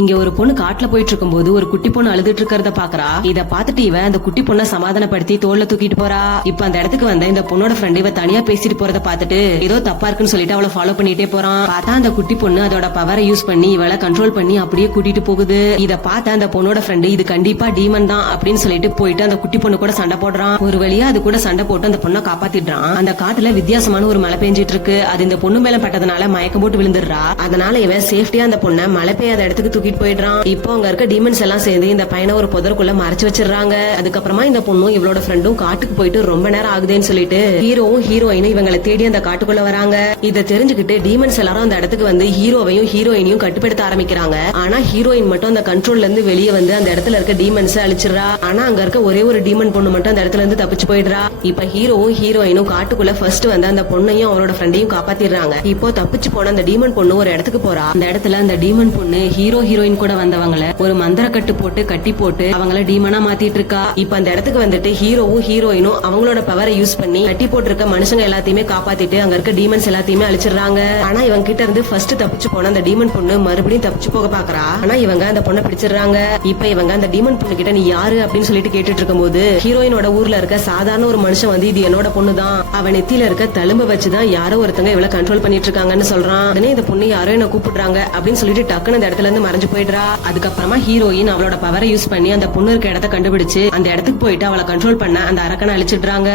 இங்க ஒரு பொண்ணு காட்டுல போயிட்டு இருக்கும் போது ஒரு குட்டி பொண்ணு அழுதுட்டு இருக்கிறத பாக்குறா. இத பாத்துட்டு இவ அந்த குட்டி பொண்ணை சமாதானப்படுத்தி தோல்ல தூக்கிட்டு போறா. இப்ப அந்த இடத்துக்கு வந்த இந்த பொண்ணோட ஃப்ரெண்ட் இவ தனியா பேசிட்டு போறத பாத்துட்டு ஏதோ தப்பா இருக்குன்னு சொல்லிட்டு அவளை ஃபாலோ பண்ணிட்டே போறான். பார்த்தா அந்த குட்டி பொண்ணு அதோட பவரை யூஸ் பண்ணி இவளை கண்ட்ரோல் பண்ணி அப்படியே கூட்டிட்டு போகுது. இத பார்த்த அந்த பொண்ணோட ஃப்ரெண்ட் இது கண்டிப்பா டீமன் தான் அப்படின்னு சொல்லிட்டு போயிட்டு அந்த குட்டி பொண்ணு கூட சண்டை போடுறான். ஒரு வழியா அது கூட சண்டை போட்டு அந்த பொண்ணை காப்பாத்திடுறான். அந்த காட்டுல வித்தியாசமான ஒரு மழை பெஞ்சிட்டு இருக்கு. அது இந்த பொண்ணு மேல பட்டதுனால மயக்கம் போட்டு விழுந்துடுறா. அதனால இவன் சேஃப்டியா அந்த பொண்ணை மழை பெய்யாத இடத்துக்கு தூக்கிட்டு போயிடுறான். இப்போ அங்க இருக்க டீமன்ஸ் எல்லாம் சேர்ந்து இந்த பையனை ஒரு புதருக்குள்ள மறைச்சு வச்சிடறாங்க. அதுக்கப்புறமா இந்த பொண்ணும் இவளோட ஃப்ரெண்டும் காட்டுக்கு போயிட்டு ரொம்ப நேரம் ஆகுதுன்னு சொல்லிட்டு ஹீரோவும் ஹீரோயினும் இவங்களை தேடி அந்த காட்டுக்குள்ள வராங்க. இதை தெரிஞ்சுக்கிட்டு டீமன்ஸ் எல்லாரும் அந்த இடத்துக்கு வந்து ஹீரோவையும் ஹீரோயினையும் கட்டுப்படுத்த ஆரம்பிக்கிறாங்க. ஆனா ஹீரோயின் மட்டும் அந்த கண்ட்ரோல்ல இருந்து வெளியே வந்து அந்த இடத்துல இருக்க டீமன்ஸ் அழிச்சிடறா. ஆனா அங்க இருக்க ஒரே ஒரு டீமன் பொண்ணு மட்டும் அந்த இடத்துல இருந்து தப்பிச்சு போயிடுறா. இப்ப ஹீரோவும் ஹீரோயினும் காட்டுக்குள்ள ஃபர்ஸ்ட் வந்து அந்த பொண்ணையும் அவரோட ஃப்ரெண்டையும் காப்பாத்திடுறாங்க. இப்போ தப்பிச்சு போன அந்த டீமன் பொண்ணு ஒரு இடத்துக்கு போறா. அந்த இடத்துல அந்த டீமன் பொண்ணு ஹீரோ ஹீரோயின் கூட வந்தவங்கள ஒரு மந்திர கட்டு போட்டு கட்டி போட்டு அவங்கள டீமனா மாத்திட்டு இருக்கா. இப்ப அந்த இடத்துக்கு வந்துட்டு ஹீரோவும் ஹீரோயினும் அவங்களோட பவரை யூஸ் பண்ணி கட்டி போட்டிருக்க மனுஷங்க எல்லாத்தையுமே காப்பாத்திட்டு அங்க இருக்க டீமன்ஸ் எல்லாத்தையுமே அழிச்சிடுறாங்க. ஆனா இவங்க கிட்ட இருந்து ஃபர்ஸ்ட் தப்பிச்சு போன அந்த டீமன் பொண்ணு மறுபடியும் தப்பிச்சு போக பாக்குறா. ஆனா இவங்க அந்த பொண்ணை பிடிச்சிடுறாங்க. இப்ப இவங்க அந்த டீமன் பொண்ணு கிட்ட நீ யாரு அப்படின்னு சொல்லிட்டு கேட்டுட்டு இருக்கும் போது ஹீரோயினோட ஊர்ல இருக்க சாதாரண ஒரு மனுஷன் வந்து இது என்னோட பொண்ணு தான், அவன் நெத்தியில இருக்க தழும்ப வச்சுதான் யாரோ ஒருத்தங்க இவளை கண்ட்ரோல் பண்ணிட்டு இருக்காங்கன்னு சொல்றான். உடனே இந்த பொண்ணு யாரோ என்ன கூப்பிடுறாங்க அப்படின்னு சொல்லிட்டு டக்குன்னு அந்த இடத்துல இருந்து மறைஞ்சு போயிடுறா. அதுக்கப்புறமா ஹீரோயின் அவளோட பவரை யூஸ் பண்ணி அந்த பொண்ணு இருக்க இடத்த கண்டுபிடிச்சு அந்த இடத்துக்கு போயிட்டு அவளை கண்ட்ரோல் பண்ண அந்த அரக்கனை அழிச்சிடுறாங்க.